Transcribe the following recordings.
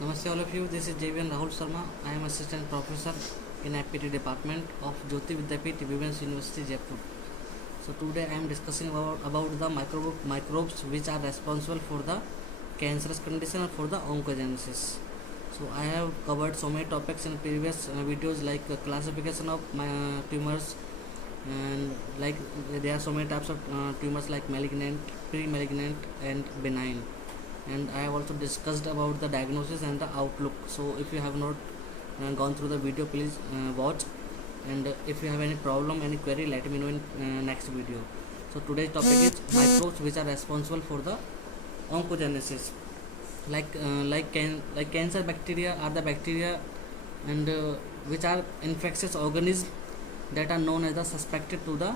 Namaste all of you. This is JVN Rahul Sharma. I am assistant professor in IPT department of Jyoti Vidyapeeth, Women's University, Jaipur. So today I am discussing about the microbes which are responsible for the cancerous condition and for the oncogenesis. So I have covered so many topics in previous videos like classification of tumors, and like there are so many types of tumors like malignant, pre-malignant and benign, and I have also discussed about the diagnosis and the outlook. So if you have not gone through the video, please watch, and if you have any problem, any query, let me know in next video. So today's topic is microbes which are responsible for the oncogenesis. Like cancer bacteria are the bacteria and which are infectious organisms that are known as the suspected to the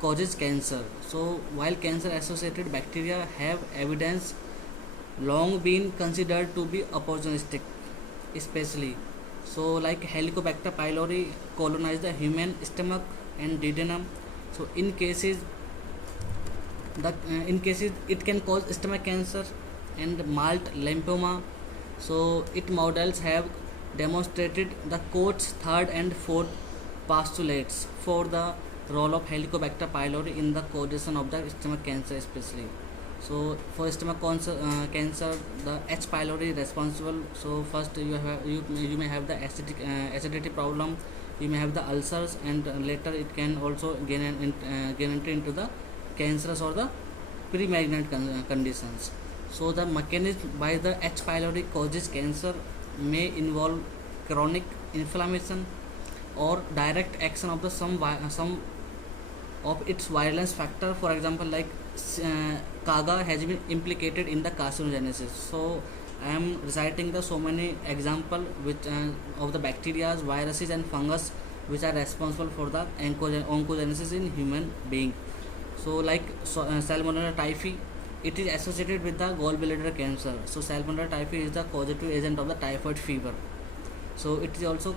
causes cancer. So while cancer associated bacteria have evidence long been considered to be opportunistic, especially so like Helicobacter pylori colonize the human stomach and duodenum. So in cases it can cause stomach cancer and mild lymphoma. So it models have demonstrated the Koch's third and fourth postulates for the role of Helicobacter pylori in the causation of the stomach cancer, especially. So for stomach cancer, the H. pylori responsible. So first you may have the acidity problem, you may have the ulcers, and later it can also gain entry into the cancerous or the pre-malignant conditions. So the mechanism by the H. pylori causes cancer may involve chronic inflammation or direct action of the some of its virulence factor. For example, like Kaga has been implicated in the carcinogenesis. So I am reciting the so many example which of the bacteria, viruses, and fungus which are responsible for the oncogenesis in human being. So like Salmonella typhi, it is associated with the gallbladder cancer. So Salmonella typhi is the causative agent of the typhoid fever. So it is also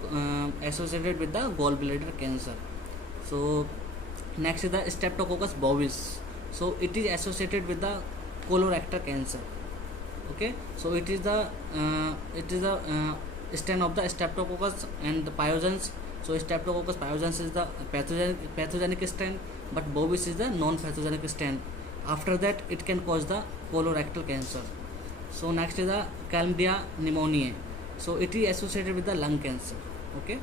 associated with the gallbladder cancer. So next is the Streptococcus bovis. So it is associated with the colorectal cancer. Okay, so it is the strain of the Streptococcus and the pyogenes. So Streptococcus pyogenes is the pathogenic strain, but bovis is the non-pathogenic strain. After that, it can cause the colorectal cancer. So next is the Chlamydia pneumoniae. So it is associated with the lung cancer. Okay,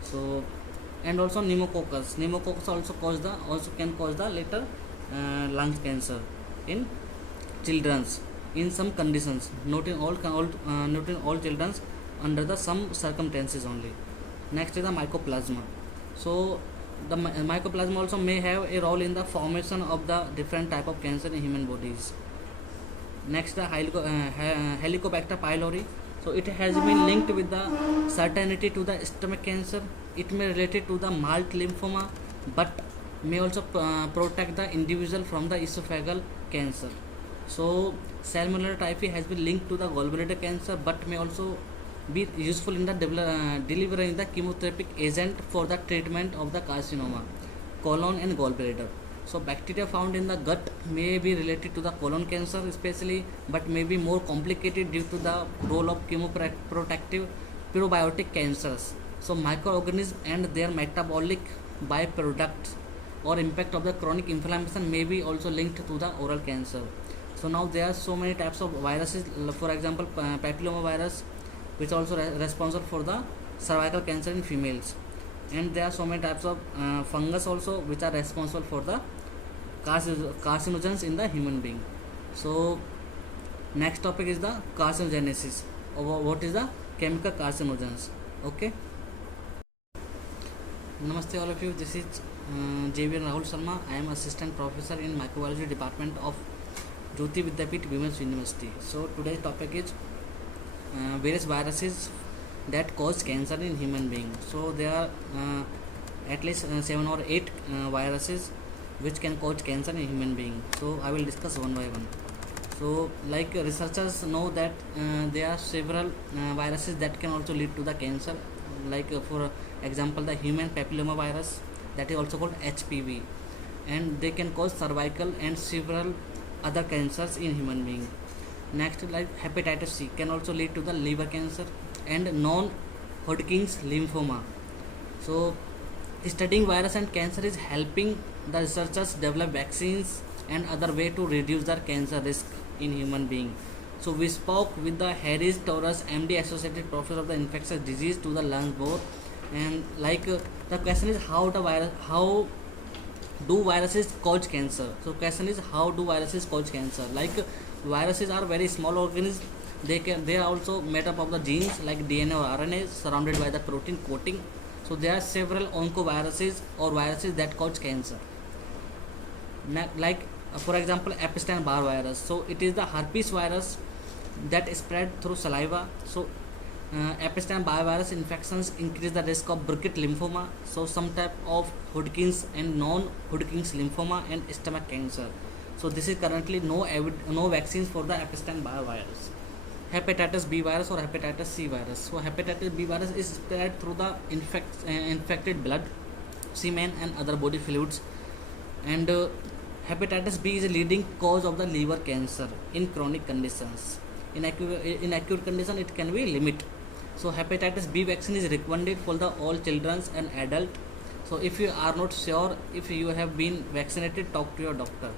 so and also pneumococcus also can cause the later lung cancer in children's in some conditions, not in all children's, under the some circumstances only. Next is the mycoplasma. So the mycoplasma also may have a role in the formation of the different type of cancer in human bodies. Next, the Helicobacter pylori. So it has been linked with the certainty to the stomach cancer. It may related to the mild lymphoma, but may also protect the individual from the esophageal cancer. So Salmonella typhi has been linked to the gallbladder cancer, but may also be useful in the delivering the chemotherapeutic agent for the treatment of the carcinoma, colon and gallbladder. So bacteria found in the gut may be related to the colon cancer especially, but may be more complicated due to the role of chemoprotective probiotic cancers. So microorganisms and their metabolic byproducts or impact of the chronic inflammation may be also linked to the oral cancer. So now there are so many types of viruses. For example, papillomavirus, which also responsible for the cervical cancer in females, and there are so many types of fungus also which are responsible for the carcinogens in the human being. So next topic is the carcinogenesis, or what is the chemical carcinogens. Okay, namaste all of you. This is JVN Rahul Sharma. I am assistant professor in microbiology department of Jyoti Vidyapeeth, Women's University. So today's topic is various viruses that cause cancer in human being. So there are at least 7 or 8 viruses which can cause cancer in human being. So I will discuss one by one. So like researchers know that there are several viruses that can also lead to the cancer, like for example the human papilloma virus, that is also called HPV, and they can cause cervical and several other cancers in human being. Next, like hepatitis C can also lead to the liver cancer and non-Hodgkin's lymphoma. So studying virus and cancer is helping the researchers develop vaccines and other way to reduce the cancer risk in human being. So we spoke with the Harris Taurus, MD, Associated Professor of the Infectious Disease to the lunch board, and the question is how do viruses cause cancer. So question is how do viruses cause cancer. Like viruses are very small organisms. They are also made up of the genes like DNA or RNA surrounded by the protein coating. So there are several oncoviruses or viruses that cause cancer. Like for example, Epstein-Barr virus. So it is the herpes virus that spread through saliva. So Epstein-Barr virus infections increase the risk of Burkitt lymphoma, so some type of Hodgkin's and non-Hodgkin's lymphoma and stomach cancer. So this is currently no vaccines for the Epstein-Barr virus. Hepatitis B virus or hepatitis C virus. So hepatitis B virus is spread through the infected blood, semen and other body fluids, and hepatitis B is a leading cause of the liver cancer in chronic conditions. In acute condition, it can be limit. So hepatitis B vaccine is recommended for the all children and adult. So if you are not sure if you have been vaccinated, talk to your doctor.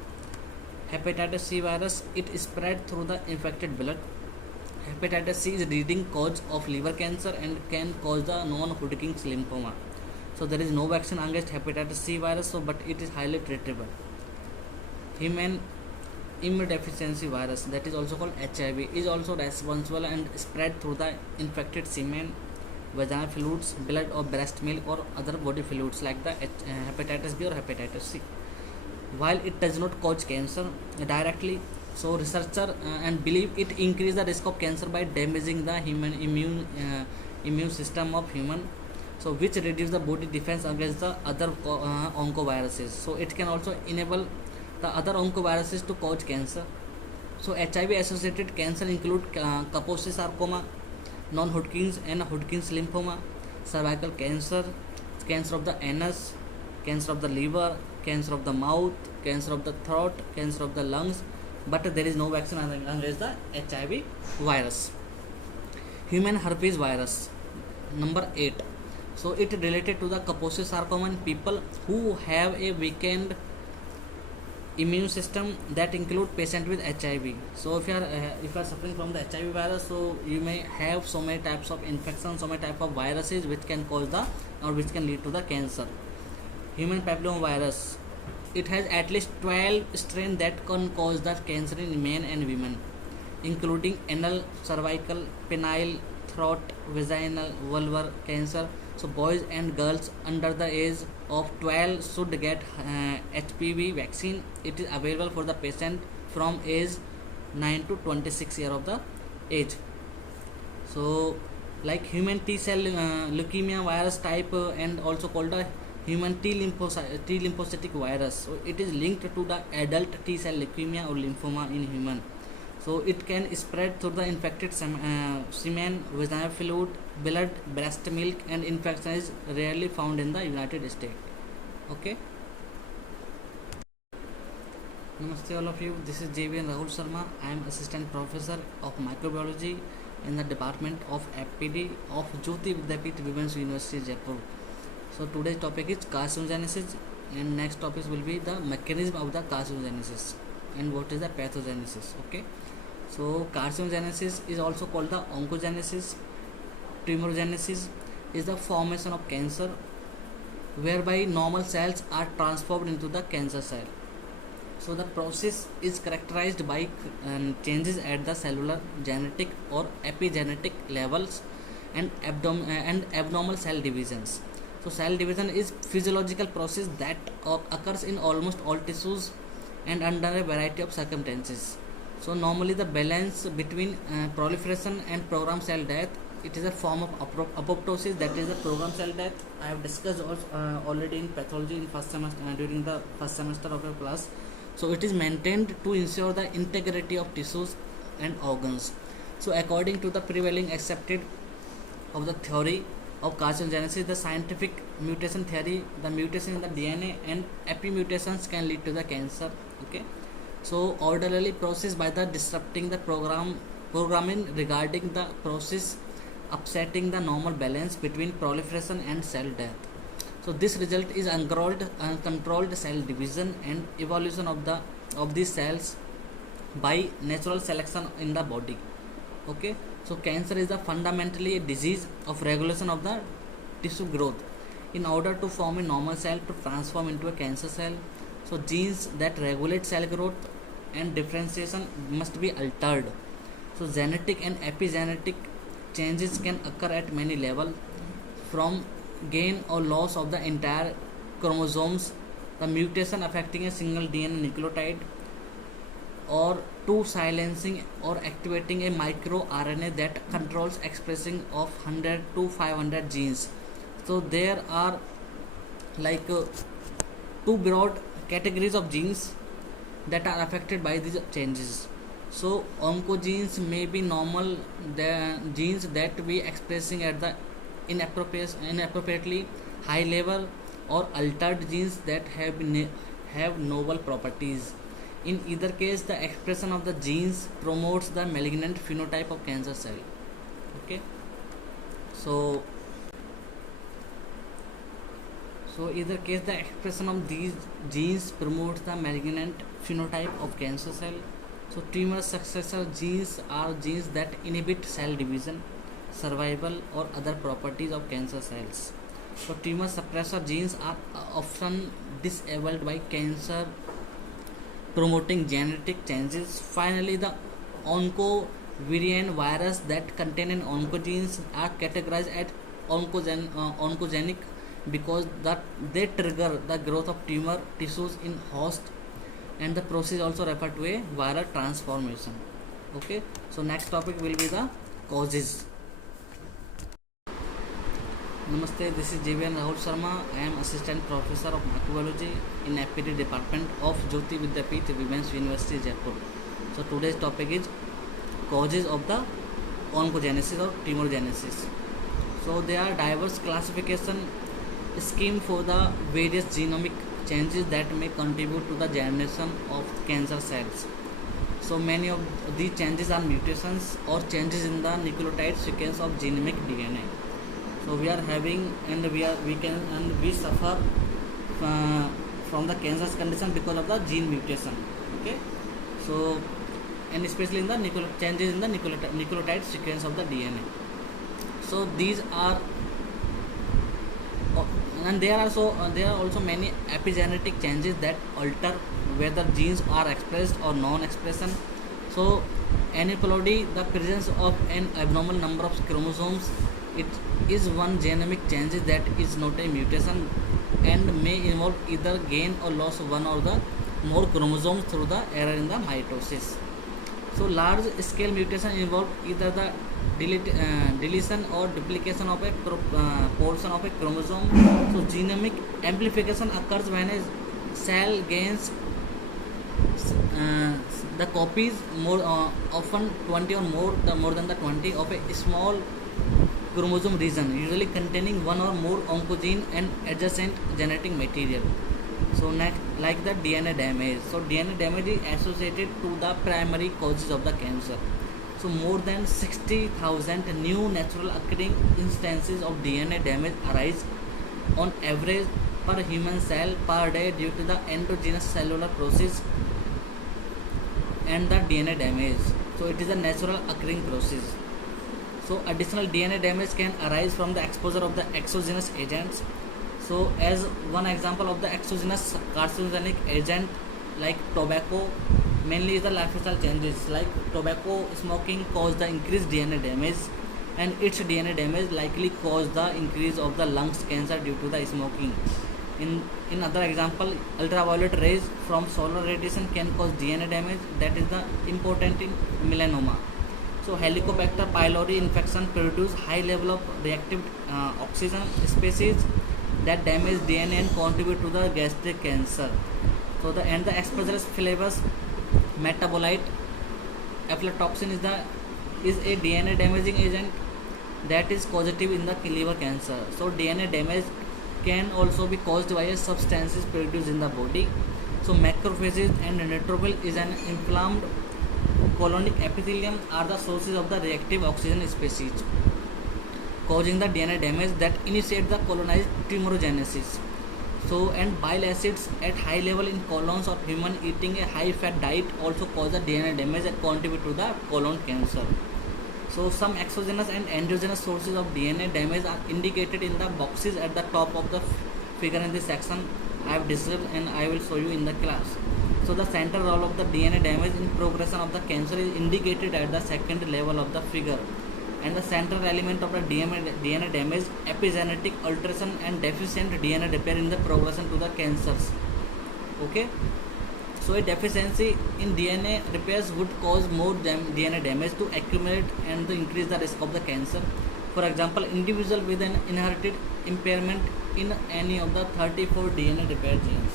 Hepatitis C virus, it is spread through the infected blood. Hepatitis C is leading cause of liver cancer and can cause the non-Hodgkin's lymphoma. So there is no vaccine against hepatitis C virus, so but it is highly treatable. Human immunodeficiency virus, that is also called HIV, is also responsible and spread through the infected semen, vaginal fluids, blood or breast milk or other body fluids like the hepatitis B or hepatitis C. While it does not cause cancer directly, so researcher and believe it increase the risk of cancer by damaging the human immune system of human, so which reduce the body defense against the other oncoviruses. So it can also enable the other oncoviruses to cause cancer. So HIV associated cancer include Kaposi sarcoma, non-Hodgkin's and Hodgkin's lymphoma, cervical cancer, cancer of the anus, cancer of the liver, cancer of the mouth, cancer of the throat, cancer of the lungs, but there is no vaccine against the HIV virus. Human herpes virus, number 8. So it related to the Kaposi sarcoma in people who have a weakened immune system, that include patient with HIV. So if you are suffering from the HIV virus, so you may have so many types of infections, so many type of viruses which can cause the or which can lead to the cancer. Human papillomavirus, it has at least 12 strains that can cause the cancer in men and women, including anal, cervical, penile, throat, vaginal, vulvar cancer. So boys and girls under the age of 12 should get HPV vaccine. It is available for the patient from age 9 to 26 year of the age. So like human T cell leukemia virus type and also called a human T lymphocytic virus. So it is linked to the adult T cell leukemia or lymphoma in human. So it can spread through the infected semen, vaginal fluid, blood, breast milk, and infection is rarely found in the United States. Okay. Namaste all of you. This is JVN Rahul Sharma. I am assistant professor of microbiology in the department of FPD of Jyoti Vidyapeeth Women's University Jaipur. So today's topic is carcinogenesis, and next topic will be the mechanism of the carcinogenesis and what is the pathogenesis. Okay. So carcinogenesis is also called the oncogenesis. Tumorigenesis is the formation of cancer whereby normal cells are transformed into the cancer cell. So the process is characterized by changes at the cellular, genetic or epigenetic levels and abnormal cell divisions. So cell division is physiological process that occurs in almost all tissues and under a variety of circumstances. So normally the balance between proliferation and programmed cell death, it is a form of apoptosis, that is the programmed cell death. I have discussed already in pathology in first semester during the first semester of your class. So it is maintained to ensure the integrity of tissues and organs. So according to the prevailing accepted of the theory of carcinogenesis, the scientific mutation theory, the mutation in the DNA and epimutations can lead to the cancer. Okay. So orderly process by the disrupting the programming regarding the process, upsetting the normal balance between proliferation and cell death. So this result is uncontrolled cell division and evolution of these cells by natural selection in the body. Okay, so cancer is the fundamentally a disease of regulation of the tissue growth. In order to form a normal cell to transform into a cancer cell, so genes that regulate cell growth and differentiation must be altered. So genetic and epigenetic changes can occur at many levels, from gain or loss of the entire chromosomes, the mutation affecting a single DNA nucleotide, or to silencing or activating a microRNA that controls expressing of 100 to 500 genes. So there are like two broad categories of genes that are affected by these changes. So oncogenes may be normal, the genes that we expressing at the inappropriately high level, or altered genes that have novel properties. In either case, the expression of the genes promotes the malignant phenotype of cancer cell. Okay, so either case, the expression of these genes promotes the malignant phenotype of cancer cell. So tumor successor genes are genes that inhibit cell division, survival, or other properties of cancer cells. So tumor suppressor genes are often disabled by cancer promoting genetic changes. Finally, the oncovirion virus that contain an oncogenes are categorized as oncogenic because that they trigger the growth of tumor tissues in host, and the process also referred to a viral transformation. Okay, so next topic will be the causes. Namaste, this is JVN Rahul Sharma. I am Assistant Professor of Microbiology in APD Department of Jyoti Vidyapeeth, Women's University, Jaipur. So today's topic is causes of the oncogenesis or tumorigenesis. So there are diverse classification scheme for the various genomic changes that may contribute to the generation of cancer cells. So many of these changes are mutations or changes in the nucleotide sequence of genomic DNA. So we are having we suffer from the cancer condition because of the gene mutation. Okay, so and especially in the changes in the nucleotide sequence of the DNA. So these are and there are also many epigenetic changes that alter whether genes are expressed or non-expression. So aneuploidy, the presence of an abnormal number of chromosomes, it is one genomic change that is not a mutation and may involve either gain or loss of one or the more chromosomes through the error in the mitosis. So large scale mutation involve either the deletion or duplication of a portion of a chromosome. So genomic amplification occurs when a cell gains the copies more often 20 or more than the 20 of a small chromosome region, usually containing one or more oncogene and adjacent genetic material. So next, like the DNA damage. So DNA damage is associated to the primary causes of the cancer. So more than 60,000 new natural occurring instances of DNA damage arise on average per human cell per day due to the endogenous cellular process and the DNA damage. So it is a natural occurring process. So additional DNA damage can arise from the exposure of the exogenous agents. So as one example of the exogenous carcinogenic agent like tobacco, mainly is the lifestyle changes like tobacco smoking cause the increased DNA damage, and its DNA damage likely cause the increase of the lungs cancer due to the smoking. In other example, ultraviolet rays from solar radiation can cause DNA damage, that is the important in melanoma. So Helicobacter pylori infection produce high level of reactive oxygen species that damage DNA and contribute to the gastric cancer. So the aspergillus flavus metabolite aflatoxin is a DNA damaging agent that is causative in the liver cancer. So DNA damage can also be caused by substances produced in the body. So macrophages and neutrophil is an inflamed colonic epithelium are the sources of the reactive oxygen species, causing the DNA damage that initiate the colonized tumorigenesis. So, and bile acids at high level in colons of human eating a high fat diet also cause the DNA damage and contribute to the colon cancer. So, some exogenous and endogenous sources of DNA damage are indicated in the boxes at the top of the figure in this section I have described, and I will show you in the class. So, the central role of the DNA damage in progression of the cancer is indicated at the second level of the figure, and the central element of the DNA damage, epigenetic alteration and deficient DNA repair in the progression to the cancers. Okay, so a deficiency in DNA repairs would cause more DNA damage to accumulate and to increase the risk of the cancer. For example, individual with an inherited impairment in any of the 34 DNA repair genes.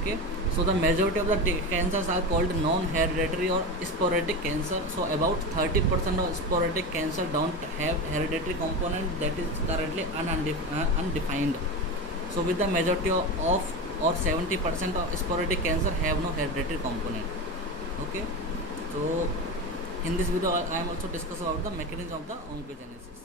Okay, so the majority of the cancers are called non-hereditary or sporadic cancer. So about 30% of sporadic cancer don't have hereditary component, that is currently undefined. So with the majority of or 70% of sporadic cancer have no hereditary component. Okay, so in this video I am also discuss about the mechanism of the oncogenesis.